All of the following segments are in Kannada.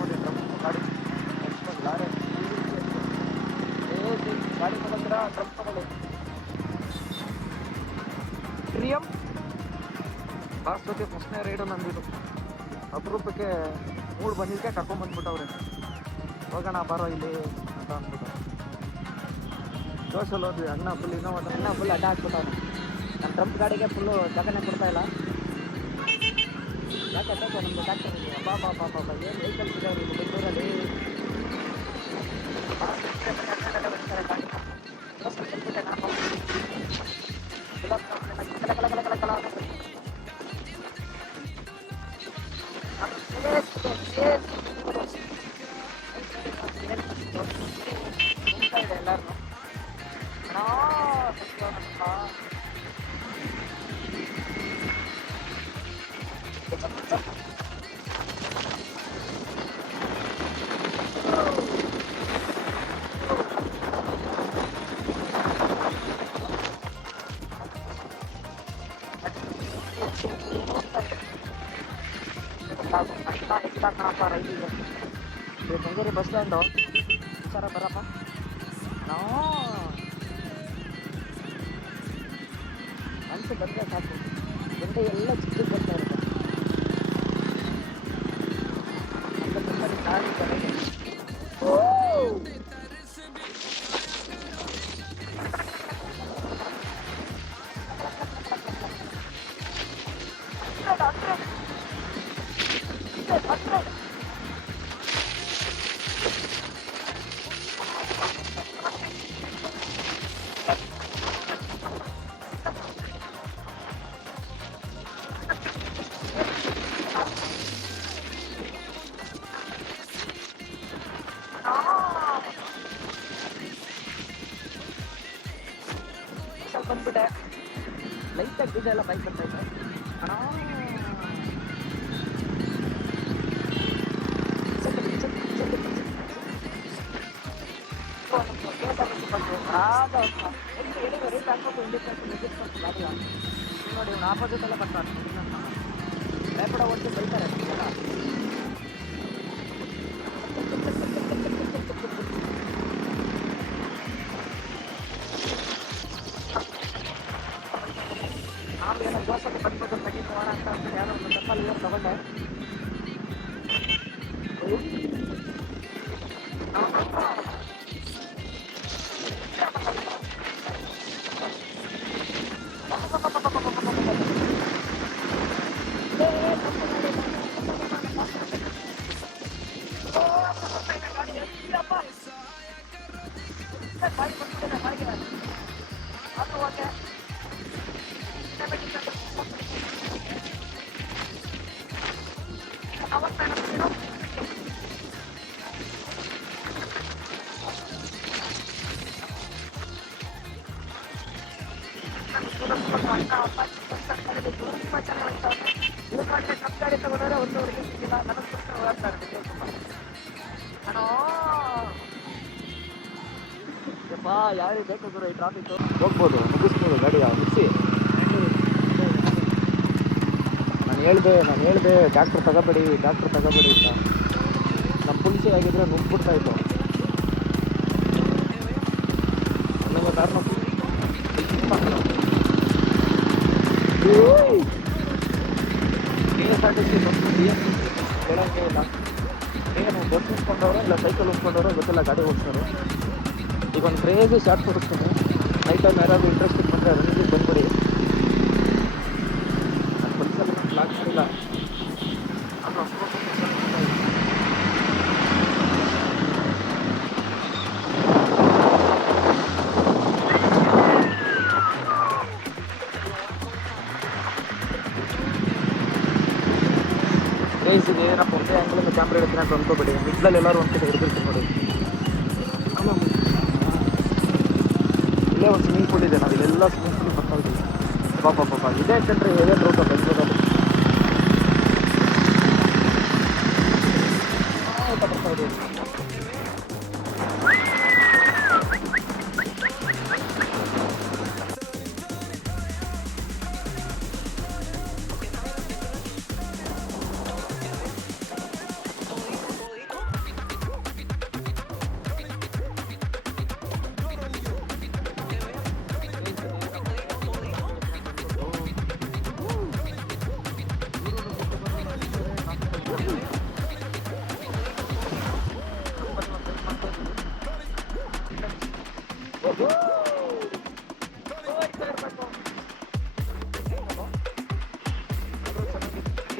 ನೋಡಿ ಗಾಡಿ ಲಾರಿ ಗಾಡಿ ತಗೊಂಡ್ರ ಟ್ರಕ್ ತಗೊಳ್ಳಿ. ಟ್ರಿಯಂ ಬಾಸ್ ಜೊತೆ ಫಸ್ಟ್ನೇ ರೈಡು ನಂದಿದ್ದು. ಅಪರೂಪಕ್ಕೆ ಮೂಡ್ ಬಂದಿದ್ದಕ್ಕೆ ಕರ್ಕೊಂಡ್ಬಂದ್ಬಿಟ್ಟವ್ರೆ. ಹೋಗೋಣ ಬಾರೋ ಇಲ್ಲಿ ಅಂತ ಅಂದ್ಬಿಟ್ಟು ಜೋಶಲ್ಲಿ ಹೋದ್ವಿ. ಅಣ್ಣ ಫುಲ್ ಅಡ್ಡ ಹಾಕ್ಬಿಟ್ಟವ್ರು. ನನ್ನ ಟ್ರಂಪ್ ಗಾಡಿಗೆ ಫುಲ್ಲು ಜಾಗನೇ ಕೊಡ್ತಾ ಇಲ್ಲ. ಯಾಕೆ ನಮ್ಮದು ಡಾಕ್ಟರ್ ಬಾ ಏನು ವೆಹಿಕಲ್ಸ್ ಇದಾವೆ ಇಲ್ಲಿ ಬೆಂಗಳೂರಲ್ಲಿ. ಎಲ್ಲಾರು ಕೆಂಗೇರಿ ಬಸ್ ಸ್ಟ್ಯಾಂಡು ಸರ ಬರಪ್ಪ. ನಾವು ಮನಸ್ಸು ಬಂದರೆ ಸಾಕು. ಗಂಟೆ ಎಲ್ಲ ಚಿಕ್ಕ ಬರ್ತಾ ಇರುತ್ತೆ. ಅಂತ ತುಂಬ ಗಾಡಿ ಕಡೆಗೆ ಬಂದ್ಬಿಟ್ಟೆ. ಲೈಟಾಗಿ ಬೀಜ ಎಲ್ಲ ಬೈಕ್ ಬರ್ತಾ ಇದೆ ಅಣ್ಣ. ನೋಡಿ ಇವ್ನು ಆಪೋಸಿಟ್ ಎಲ್ಲ ಬರ್ತಾರೆ. ಭಯಪಡ ಒಟ್ಟು ಬೈತಾರೆ ಎಲ್ಲ. ಆಮೇಲೆ ದೋಸೆ ಬಂದ್ಬಿಟ್ಟು ತೆಗಿತು ಮಾಡೋಣ ಅಂತ ಯಾರೋ ಒಂದು ತಪ್ಪಲ್ಲಿ ಇವಾಗ ತಗೊಂಡೆ. ಯಾರಿಗೆ ಬೇಕು ಗುರು ಈ ಟ್ರಾಫಿಕ್ ಹೋಗ್ಬೋದು, ಮುಗಿಸ್ಬೋದು ಗಾಡಿಯ ಮುಗಿಸಿ. ನಾನು ಹೇಳ್ದೆ ಡಾಕ್ಟ್ರ್ ತಗೋಬೇಡಿ ಅಂತ. ನಮ್ಮ ಪುಲಿಸಿ ಆಗಿದ್ರೆ ನುಗ್ಬಿಡ್ತಾ ಇತ್ತು. ನಮ್ಮ ಕಾರಣ KSRTC ಬಸ್ ಹೇಳೋಂಗೆ ಇಲ್ಲ. ಏನು ಬಸ್ ನಿಂತ್ಕೊಂಡವ್ರು ಇಲ್ಲ ಸೈಕಲ್ ಉಂಟ್ಕೊಂಡವ್ರು ಗೊತ್ತಿಲ್ಲ, ಗಾಡಿ ಓಡಿಸೋರು. ಈಗ ಒಂದು ಕ್ರೇಜಿ ಶಾರ್ಟ್ ಕೊಡಿಸ್ತೀನಿ. ನೈಟ್ ಟೈಮ್ ಯಾರಾದರೂ ಇಂಟ್ರೆಸ್ಟಿಂಗ್ ಬಂದರೆ ರನ್ನಿಂಗಿಗೆ ಬಂದ್ಬಿಡಿ. ನಾನು ಬಸ್ಸಲ್ಲಿ ಲಾಕ್ ಮಾಡಿಲ್ಲ. ಕ್ರೇಜಿಗೆ ಏನಪ್ಪ ಒಂದೇ ಆ್ಯಂಗಲಿಂದ ಕ್ಯಾಮ್ರಾ ಹಿಡಿತೀನಿ ಅಂತ ಅಂದ್ಕೋಬೇಡಿ. ಮಿಡ್ಲಲ್ಲಿ ಎಲ್ಲರೂ ಒಂದು ಕಡೆ ಹಿಡಿದಿರ್ತೀನಿ ನೋಡಿ. ಇಲ್ಲೇ ಒಂದು ಸ್ವಿಮ್ಮಿಂಗ್ ಪೂಲ್ ಇದೆ. ನಾವು ಇಲ್ಲೆಲ್ಲ ಸ್ವಿಮ್ಮಿಂಗ್ ಪೂಲ್ ಬರ್ತಾ ಇದ್ದೀವಿ. ಪಾಪ ಇದೇ ಕಂಡ್ರೆ ಹೇಗೆ ರೋಡ್ ಬೆಂಗಳೂರಲ್ಲಿ ಬರ್ತಾ ಇದ್ದೀವಿ.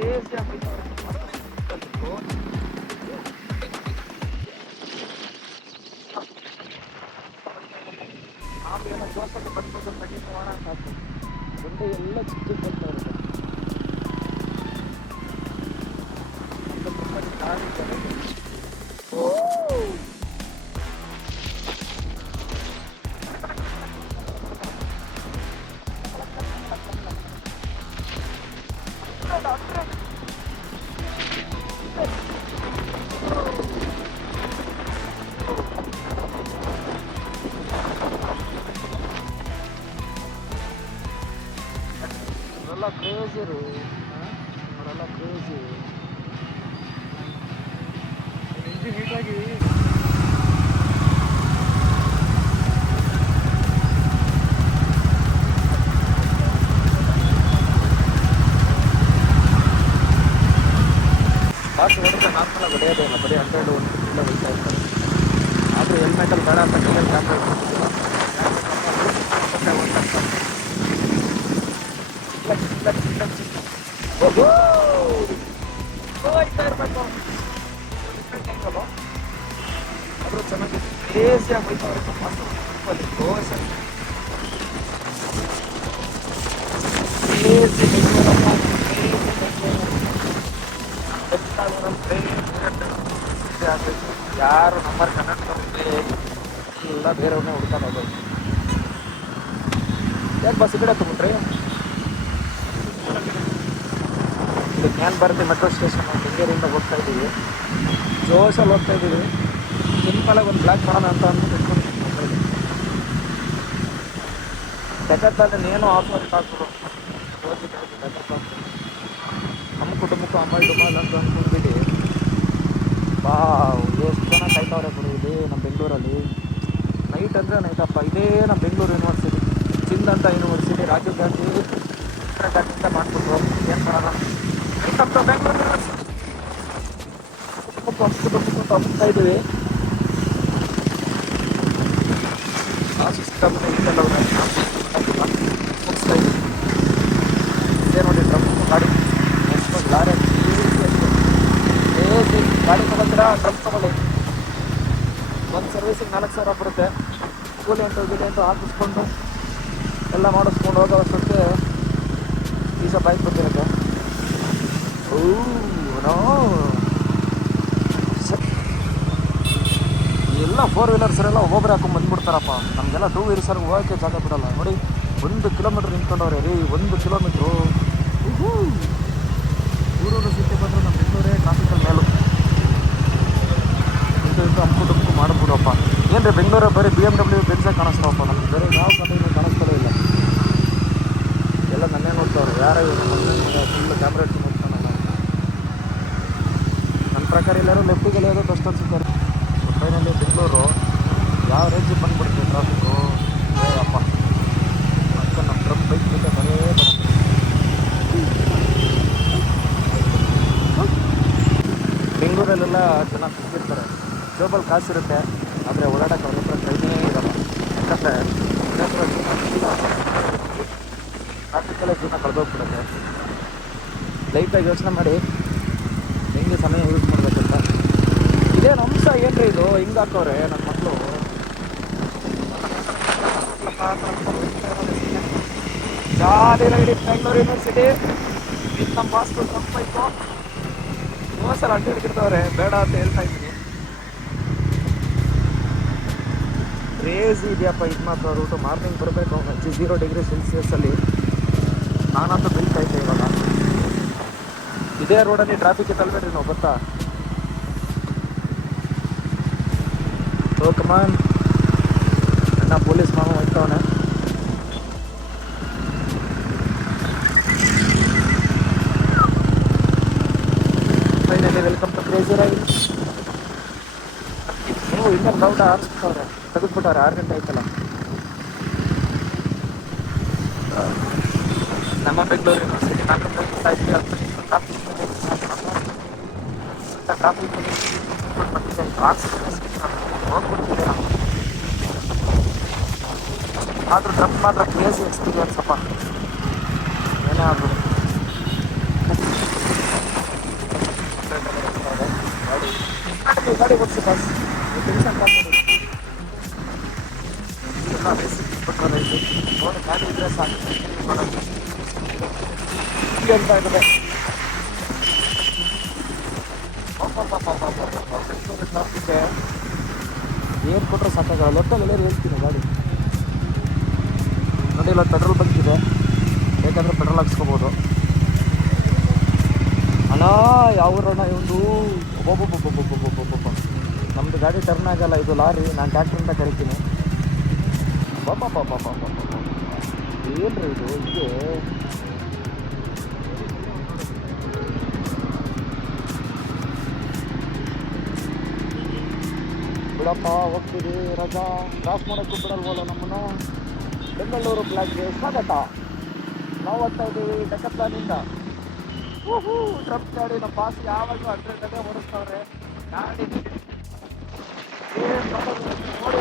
ಕ್ರೇಜಿ ಆಗ್ಬಿಟ್ಟು ನಾವೇನೋ ಜೋಸಕ್ಕೆ ಬಂದ್ಬಿಟ್ಟು ಕಡಿಮೆ ಮಾಡೋಣ ಸಾಕು ಮುಂದೆ ಎಲ್ಲ ಚಿಕ್ಕ ಚಿಕ್ಕ ಬರ್ತಾ ಇರುತ್ತೆ ಅವರೆಲ್ಲ ಕ್ರೇಜಿ ರೀ ಅವರೆಲ್ಲ ಕ್ರೇಜಿ ಇಂಜಿನ್ ನೀಟಾಗಿ ಫಾಸ್ಟ್ ಹೊಡೆದ್ರೆ ನಾಲ್ಕಲ್ಲ ಹೊಡೆಯೋದೇ ಇಲ್ಲ ಬರೀ 100 150 ಹೊಡಿತಾ ಇರ್ತಾರೆ ಆದರೆ ಹೆಲ್ಮೆಟಲ್ಲಿ ಬೇಡ ಅಂತ ಕೈಯಲ್ಲಿ ಕ್ಯಾಮ್ರಾ ಹೋಗ್ತಾ ಇರಬೇಕು ಆದರೂ ಚೆನ್ನಾಗಿ ಕ್ರೇಜಿಯಾಗಿ ಹೋಯ್ತಾ ಇರುತ್ತೆ ಫಾಸ್ಟ್ ದೋಸೆ ಯಾರು ನಂಬರ್ ಕನ್ನಡ ಎಲ್ಲ ಬೇರೆಯವ್ರನ್ನೇ ಹುಡ್ಕೊಂಡು ಹೋಗೋದು ಯಾಕೆ ಬಸ್ ಈ ಕಡೆ ತಗೊಂಡ್ರಿ ಇದು ಜ್ಞಾನ ಭಾರತಿ ಮೆಟ್ರೋ ಸ್ಟೇಷನ್ ಬೆಂಗಳೂರಿಂದ ಹೋಗ್ತಾ ಇದ್ದೀವಿ ಜೋಶಲ್ಲಿ ಹೋಗ್ತಾ ಇದ್ದೀವಿ ಸಿಂಪಲಾಗಿ ಒಂದು ಬ್ಲಾಕ್ ಮಾಡೋಣ ಅಂತ ಅಂದ್ಬಿಟ್ಟು ಇಟ್ಕೊಂಡಿದ್ದೀನಿ ಮೊಬೈಲ್ ಡೆಕತ್ತಲ್ಲಿ ಏನೋ ಆಫರ್ ಹಾಕ್ಬಿಡು ನಮ್ಮ ಕುಟುಂಬಕ್ಕೂ ಅಮಲ್ ಡುಮಲ್ ಅಂತ ಅಂದ್ಕೊಂಡ್ಬಿಟ್ಟು ಬಾ ಎಷ್ಟು ಜನ ಕಾಯ್ತವ್ರೆ ಬಿಡು ಇಲ್ಲಿ ನಮ್ಮ ಬೆಂಗಳೂರಲ್ಲಿ ನೈಟ್ ಅಂದರೆ ನೈಟಪ್ಪ ಇದೇ ನಮ್ಮ ಬೆಂಗಳೂರು ಯೂನಿವರ್ಸಿಟಿ ಚಿಂದಂತ ಯೂನಿವರ್ಸಿಟಿ ರಾಜೀವ್ ಗಾಂಧಿ ಇಂದ ಮಾಡಿಬಿಟ್ರು ಏನು ಮಾಡೋಣ ನೈಟಪ್ಪ ಬೆಂಗಳೂರು ಯೂನಿವರ್ಸಿಟಿ ಕುಟುಂಬಕ್ಕೆ ಹೋಗ್ತಾ ಇದ್ದೀವಿ ಆ ಸಿಸ್ಟಮ್ ಇದೆಲ್ಲ ಮುಗಿಸ್ತಾ ಇದ್ದೀವಿ ಇದೇ ನೋಡಿ ಡ್ರಮ್ ಗಾಡಿ ಲಾರಿ ಗಾಡಿ ತೊಗೊಂಡ್ರೆ ಡ್ರಮ್ ತೊಗೊಳ್ಳಿ ಒಂದು ಸರ್ವಿಸಿಗೆ 4,000 ಬರುತ್ತೆ ಕೂಲಿ ಅಂತೂ ಹಾಕಿಸ್ಕೊಂಡು ಎಲ್ಲ ಮಾಡಿಸ್ಕೊಂಡು ಹೋಗೋ ಅಷ್ಟೊತ್ತಿಗೆ ಈಸ ಬೈಕ್ ಬಂದಿರುತ್ತೆ ಎಲ್ಲ 4 ವೀಲರ್ಸರೆಲ್ಲ ಒಬ್ಬೊಬ್ಬರೇ ಹಾಕೊಂಡು ಬಂದ್ಬಿಡ್ತಾರಪ್ಪ ನಮಗೆಲ್ಲ 2 ವೀಲರ್ಸರ್ಗೆ ಹೋಗೋಕ್ಕೆ ಜಾಗ ಬಿಡೋಲ್ಲ ನೋಡಿ 1 ಕಿಲೋಮೀಟ್ರ್ ನಿಂತ್ಕೊಂಡವ್ರೆ ರೀ 1 ಕಿಲೋಮೀಟ್ರು ಊರೂರು ಸಿಟಿ ಬಂದರೆ ನಮ್ಮ ಬೆಂಗಳೂರೇ ಟ್ರಾಫಿಕಲ್ಲಿ ಮೇಲು ಇಂಟು ಅಮ್ಕುಟುಂಬಕ್ಕೂ ಮಾಡ್ಬಿಡಪ್ಪ ಏನು ರೀ ಬೆಂಗಳೂರು ಬರೀ BMW ಬೆನ್ಸೇ ಕಾಣಿಸ್ತಾವಪ್ಪ ನಮ್ಗೆ ಬೇರೆ ಯಾವ ಕಂಪನಿ ಕಾಣಿಸ್ತಾರೋ ಇಲ್ಲ ಎಲ್ಲ ನನ್ನೇ ನೋಡ್ತಾವ್ರೆ ಯಾರೇ ಫುಲ್ ಕ್ಯಾಮ್ರಾ ಇಟ್ಟು ನೋಡ್ತಾನೆ ನನ್ನ ಪ್ರಕಾರ ಎಲ್ಲರೂ ಲೆಫ್ಟಿಗೆ ಎಳೆಯೋದು ಬೆಸ್ಟ್ ಅನ್ಸುತ್ತಾರೆ ಫೈನಲ್ಲಿ ಬೆಂಗಳೂರು ಯಾವ ರೇಂಜಿಗೆ ಬಂದುಬಿಡುತ್ತೆ ಟ್ರಾಫಿಕ್ಕು ಅಪ್ಪ ಮತ್ತೆ ನಮ್ಮ ಡ್ರಮ್ ಬೈಕ್ ಜೊತೆ ಬರೇ ಬೆಂಗಳೂರಲ್ಲೆಲ್ಲ ಚೆನ್ನಾಗಿ ಸಿಕ್ಕಿರ್ತಾರೆ ಜೋಬಲ್ಲಿ ಕಾಸಿರುತ್ತೆ ಆದರೆ ಓಡಾಡೋಕೆ ಅವ್ರ ಹತ್ರ ಕೈನೇ ಇರಲ್ಲ ಯಾಕಂದರೆ ಟ್ರಾಫಿಕಲ್ಲೇ ಜೀವನ ಕಳೆದೋಗ್ಬಿಡುತ್ತೆ ಲೈಟಾಗಿ ಯೋಚನೆ ಮಾಡಿ ಹೆಂಗೆ ಸಮಯ ಯೂಸ್ ಮಾಡಬೇಕಂತ ಇದೇನು ಅಂಶ ಏನ್ರಿ ಇದು ಹಿಂಗೆ ಹಾಕವ್ರೆ ನನ್ನ ಮಕ್ಕಳು ಜಾಲಿ ರೈಡ್ ಬೆಂಗಳೂರು ಯೂನಿವರ್ಸಿಟಿ ಇದು ನಮ್ಮ ಮಾಸ್ಟರ್ ತಪ್ಪಾಯ್ತು ಸಲ ಅಡ್ಡಿ ಹಿಡ್ಕಿರ್ತವ್ರೆ ಬೇಡ ಅಂತ ಹೇಳ್ತಾ ಇದ್ದೀನಿ ಕ್ರೇಜಿ ಇದೆಯಪ್ಪ ಇದು ಮಾತ್ರ ರೂಟು ಮಾರ್ನಿಂಗ್ ಬರಬೇಕು 0 ಡಿಗ್ರಿ ಸೆಲ್ಸಿಯಸ್ಸಲ್ಲಿ ನಾನಂತೂ ಬೀಳ್ತಾ ಇದ್ದೆ ಇವಾಗ ಇದೇ ರೋಡಲ್ಲಿ ಟ್ರಾಫಿಕ್ ತಲ್ಬೇಡ್ರಿ ನಾವು ಗೊತ್ತಾ ಕಮಾನ್ ಅಣ್ಣ ಪೊಲೀಸ್ ಮಾವ ಹೋಗ್ತಾವನೆ finally welcome to crazy ride ನೀವು ಇನ್ನೂ ಕ್ರೌಡ್ ಆರಿಸ್ಬಿಟ್ಟವ್ರೆ ತೆಗೆದ್ಬಿಟ್ಟವ್ರೆ 6 ಗಂಟೆ ಆಯ್ತಲ್ಲ ನಮ್ಮ ಬೆಂಗಳೂರು ಯೂನಿವರ್ಸಿಟಿ 4 ಟ್ರಾಫಿಕ್ ಹೋಗ್ಬಿಡ್ತಿದೆ ನಾವು ಆದರೂ ಡ್ರಮ್ ಮಾತ್ರ ಕ್ರೇಜಿ ಎಕ್ಸ್ಪೀರಿಯನ್ಸ್ ಅಪ್ಪ ಏನೇ ಆದರೂ ಗಾಡಿ ಓಡಿಸಿ ಬಾಸ್, ಟೆನ್ಷನ್ ಮಾಡ್ಕೊಂಡು ಎಲ್ಲ ಬೇಸಿಕ್ ಪೆಟ್ರೋಲ್ ಐತಿ ನೋಡಿ, ಗಾಡಿ ಇದ್ರೆ ಸಾಕು ನೋಡೋದು ಹಿಂಗೆ ಅಂತ ಇದ್ದಾರೆ. ಟ್ರಾಫಿಕ್ ಏನು ಕೊಟ್ಟರೆ ಸಾಕಾಗಲ್ಲ. ಲೋಕಲ್ ಎಲ್ಲ ಹೇಳ್ತೀನಿ ಗಾಡಿ ನೋಡಿ, ಇಲ್ಲ ಪೆಟ್ರೋಲ್ ಬಂಕ್ ಇದೆ, ಬೇಕಂದ್ರೆ ಪೆಟ್ರೋಲ್ ಹಾಕ್ಸ್ಕೊಬೋದು. ಅಣ್ಣ ಯಾವ್ರಣ್ಣ ಇವಂದು, ಒಬ್ಬೊಬ್ಬೊಬ್ಬೊಬ್ಬೊಬ್ಬೊಬ್ಬೊಬ್ಬೊಬ್ಬ ನಮ್ಮದು ಗಾಡಿ ಟರ್ನ್ ಆಗಲ್ಲ, ಇದು ಲಾರಿ, ನಾನು ಟ್ಯಾಕ್ಟ್ರಿಂದ ಕರಿತೀನಿ. ಏನ್ರಿ ಇದು ಹೀಗೆ ಬಿಡಪ್ಪ, ಹೋಗ್ತೀವಿ ರಜಾ ಕ್ರಾಸ್ ಮಾಡೋಕ್ಕೂ ಬಿಡಲ್ವಲ್ಲ ನಮ್ಮನ್ನು. ಬೆಂಗಳೂರು ಬ್ಲಾಕ್ಗೆ ಸ್ವಾಗತ. ನಾವು ಹೋಗ್ತಾ ಇದ್ದೀವಿ ಡೆಕ್ಕತ್ಲಾನಿಂದ. ಟ್ರಕ್ ಗಾಡಿ ನಮ್ಮ ಪಾಸ್ ಯಾವಾಗಲೂ 100 ಓಡಿಸ್ತವ್ರೆ ಗಾಡಿ. ನೋಡಿ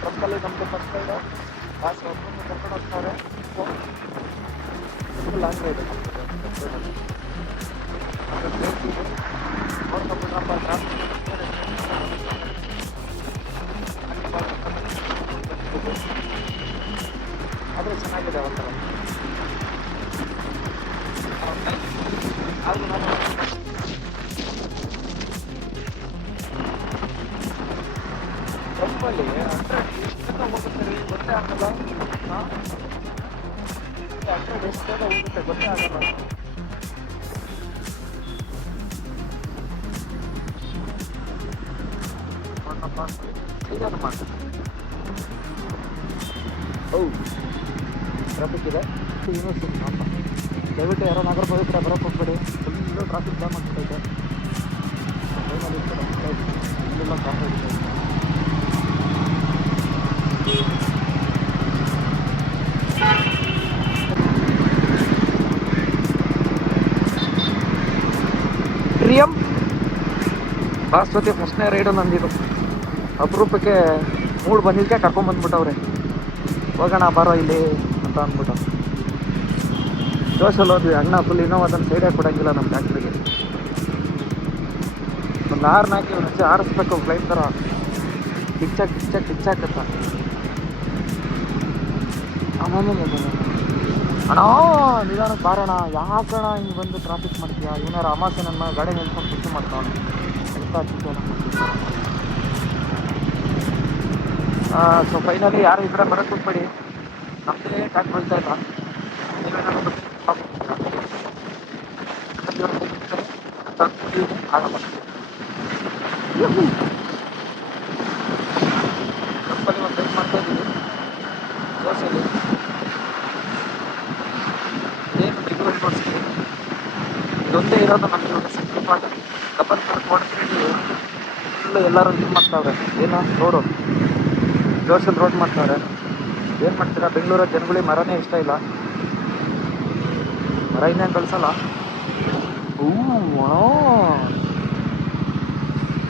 ಟ್ರಕ್ಕಲ್ಲಿ ನಮ್ಮದು ಫಸ್ಟ್ ರೈಡು ಪಾಸ್ ಒಬ್ಬರನ್ನು ಕರ್ಕೊಂಡು ಹೋಗ್ತಾರೆ. ಲಾಂಗ್ ರೈಡ್ ನೋಡ್ಕೊಂಡ್ಬಿಟ್ರಪ್ಪ ಟ್ರಾಫಿಕ್ ಆದರೆ ಚೆನ್ನಾಗಿದೆ ಒಂಥರ. ಆದರೂ ನಾನು ಟ್ರಂಪಲ್ಲಿ ಎಷ್ಟು ಹೋಗುತ್ತೆ ರೀ ಗೊತ್ತೇ ಆಗಲ್ಲ. ಎಷ್ಟು ಬೇಗ ಹೋಗುತ್ತೆ ಗೊತ್ತೇ ಆಗಲ್ಲ. ಟ್ರಾಫಿಕ್ ಇದೆ ಯೂನಿವರ್ಸಿಟಿ ಅಂತ. ದಯವಿಟ್ಟು ಯಾರೋ ನಾಗರ ಪವಿತ್ರ ಬರೋಕ್ಕೆ ಹೋಗ್ಬೇಡಿ, ಫುಲ್ಲು ಟ್ರಾಫಿಕ್ ಜಾಮ್ ಆಗ್ತೈತೆ. ಟ್ರೈನಲ್ಲಿ ಇಲ್ಲೆಲ್ಲ ಟ್ರಾಫಿಕ್ ಇದೆ. ಟ್ರಿಯಂ ಬಾಸ್ ಜೊತೆ ಫಸ್ಟ್ನೇ ರೈಡು ನಂದಿದ್ದು. ಅಪರೂಪಕ್ಕೆ ಮೂಡ್ ಬಂದಿದ್ದಕ್ಕೆ ಕರ್ಕೊಂಬಂದ್ಬಿಟ್ಟವ್ರೆ, ಹೋಗೋಣ ಬಾರೋ ಇಲ್ಲಿ ಅಂತ ಅಂದ್ಬಿಟ್ಟು. ಜೋಶಲ್ಲಿ ಹೋದ್ವಿ, ಅಣ್ಣ ಫುಲ್ ಅದನ್ನು ಸೈಡಾಗಿ ಕೊಡೋಂಗಿಲ್ಲ ನಮ್ಮ ಫ್ಯಾಕ್ಟ್ರಿಗೆ. ಒಂದು 6-4 ನಿಮಿಷ ಆರಿಸ್ಬೇಕು ಫ್ಲೈಟ್ ಥರ, ಕಿಚ್ಚಾಕತ್ತ. ಅಣ್ಣ ನಿಧಾನಕ್ಕೆ ಬಾರೋಣ, ಯಾಕಣ್ಣ ಹಿಂಗೆ ಬಂದು ಟ್ರಾಫಿಕ್ ಮಾಡ್ತೀಯಾ? ಇವನಾರು ಅಮಾಸೆ ನನ್ನ ಗಾಡಿ ನಿಲ್ಸ್ಕೊಂಡು ಪಿಚ್ಚು ಮಾಡ್ತಾವಣ ಎಂತ ಚಿಕ್ಕ. ಸೊ ಫೈನಲಿ ಯಾರು ಈ ಕಡೆ ಬರೋಕ್ಕೆ ಹೋಗ್ಬೇಡಿ, ನಮ್ಮದೇ ಟ್ಯಾಕ್ ಬೀಳ್ತಾ ಇಲ್ಲ. ಆಗಲ್ಲ ಕಪ್ಪಲ್ಲಿ ಒಂದು ಟೈಪ್ ಮಾಡ್ತಾ ಇದ್ದೀವಿ ದೋಸೆಲಿ. ಏನು ಡಿಲಿವರಿ ಕೊಡಿಸ್ತೀವಿ, ಇದೊಂದೇ ಇರೋದು ನಮಗೆ ಇವಾಗ ಸಿಂಪಲ್ ಪಾಠ. ಡಬಲ್ ಪಾರ್ಕ್ ಓಡಿಸ್ಬಿಟ್ಟು ಫುಲ್ಲು ಎಲ್ಲರೂ ಇದು ಮಾಡ್ತಾವ್ರೆ, ಏನೋ ರೋಡು ಜೋಶಲ್ಲಿ ರೋಡ್ ಮಾಡ್ತಾವ್ರೆ. ಏನು ಮಾಡ್ತೀರಾ, ಬೆಂಗಳೂರಲ್ಲಿ ಜನಗಳಿಗೆ ಮರನೇ ಇಷ್ಟ ಇಲ್ಲ, ಮರ ಇನ್ನೇನು ಕಳಿಸಲ್ಲ.